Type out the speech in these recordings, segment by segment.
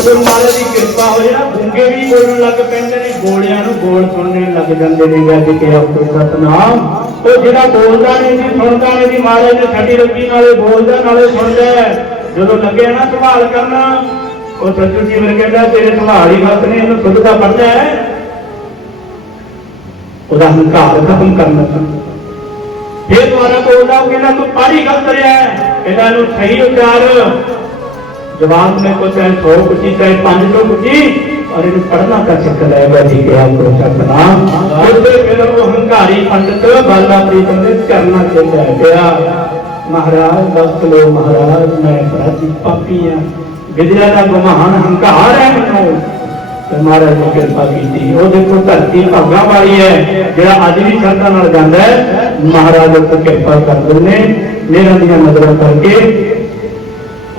ਸਤਿਗੁਰੂ ਮਹਾਰਾਜ ਦੀ ਕਿਰਪਾ ਹੋ ਜਾਣਾ ਗੁੰਗੇ ਵੀ ਬੋਲਣ ਲੱਗ ਪੈਂਦੇ ਨੇ, ਗੋਲਿਆਂ ਨੂੰ ਗੋਲ ਸੁਣਨੇ ਲੱਗ ਜਾਂਦੇ ਨੇ ਗੱਜ ਕੇ ਆਪੋ ਸਤਨਾਮ। ਉਹ ਜਿਹੜਾ ਬੋਲਦਾ ਨਹੀਂ ਸੀ, ਸੁਣਦਾ ਨਹੀਂ ਸੀ ਮਹਾਰਾਜ ਨੇ ਛੱਡੀ ਰੱਖੀ ਨਾਲੇ ਬੋਲਦਾ, ਨਾਲੇ ਸੁਣਦਾ ਜਦੋਂ ਲੱਗਿਆ ਨਾ ਸਵਾਲ ਕਰਨਾ, ਉਹ ਸੱਚੂ ਜੀ ਵਰ ਕਹਿੰਦਾ, ਤੇਰੇ ਸਵਾਲ ਹੀ ਗਲਤ ਨੇ, ਇਹਨੂੰ ਖੁਦ ਦਾ ਪੜਦਾ ਹੈ। ਉਹਦਾ ਹੰਕਾਰ ਖਤਮ ਕਰਨਾ ਫਿਰ ਦੁਆਰਾ ਬੋਲਦਾ, ਉਹ ਕਹਿੰਦਾ, ਤੂੰ ਪੜ੍ਹ ਹੀ ਗਲਤ ਰਿਹਾ ਹੈ। ਇਹਨਾਂ ਨੂੰ ਸਹੀ ਉਚਾਰ جواب میں کو چاہے سو کچھ چاہے پانچ سو کچھ اور ان پڑھنا کا چکر ہے وہ جی آپ کو کرنا پھر وہ ہنکاری پنڈت بالا پریتم نے کرنا چاہتا ہے۔ گیا مہاراج بس لو مہاراج، میں پراتی پاپی ہاں گدیا کا گمان ہنکار ہے مجھے مہاراج نے کرپا کی تھی۔ وہ دیکھو، دھرتی پگا والی ہے۔ جہاں اج بھی شرطا جانا ہے، مہاراج کو کرپا کر دیں میرا دیا نظر کر کے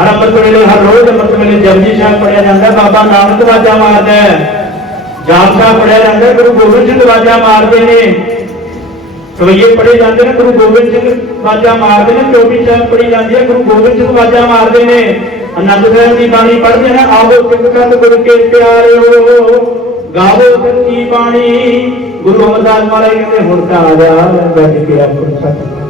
ਹਰ ਅੰਮ੍ਰਿਤ ਵੇਲੇ, ਹਰ ਰੋਜ਼ ਅੰਮ੍ਰਿਤ ਵੇਲੇ ਜਪਜੀ ਸਾਹਿਬ ਪੜਿਆ ਜਾਂਦਾ, ਬਾਬਾ ਨਾਨਕ ਵਾਜਾ ਮਾਰਦਾ ਹੈ। ਜਾਪ ਪੜਿਆ ਜਾਂਦਾ ਗੁਰੂ ਗੋਬਿੰਦ ਸਿੰਘ ਵਾਜਾ ਮਾਰਦੇ ਨੇ। ਸਵਈਏ ਪੜੇ ਜਾਂਦੇ ਨੇ, ਗੁਰੂ ਗੋਬਿੰਦ ਸਿੰਘ ਵਾਜਾ ਮਾਰਦੇ ਨੇ ਚੋਪੀ ਸਾਹਿਬ ਪੜੀ ਜਾਂਦੀ ਹੈ, ਗੁਰੂ ਗੋਬਿੰਦ ਸਿੰਘ ਵਾਜਾ ਮਾਰਦੇ ਨੇ। ਆਨੰਦ ਸਾਹਿਬ ਦੀ ਬਾਣੀ ਪੜ੍ਹਦੇ ਨੇ, ਆਵੋ ਸਿੱਖ ਕੰਦ ਗੁਰੂ ਕੇ ਪਿਆਰਿਓ, ਗਾਵੋ ਸੱਚੀ ਬਾਣੀ। ਗੁਰੂ ਅਮਰਦਾਸ ਮਹਾਰਾਜ ਕਹਿੰਦੇ, ਹੁਣ ਤਾਂ ਆ ਜਾ ਗੱਜ ਕੇ ਆਪੋ ਸਤਿ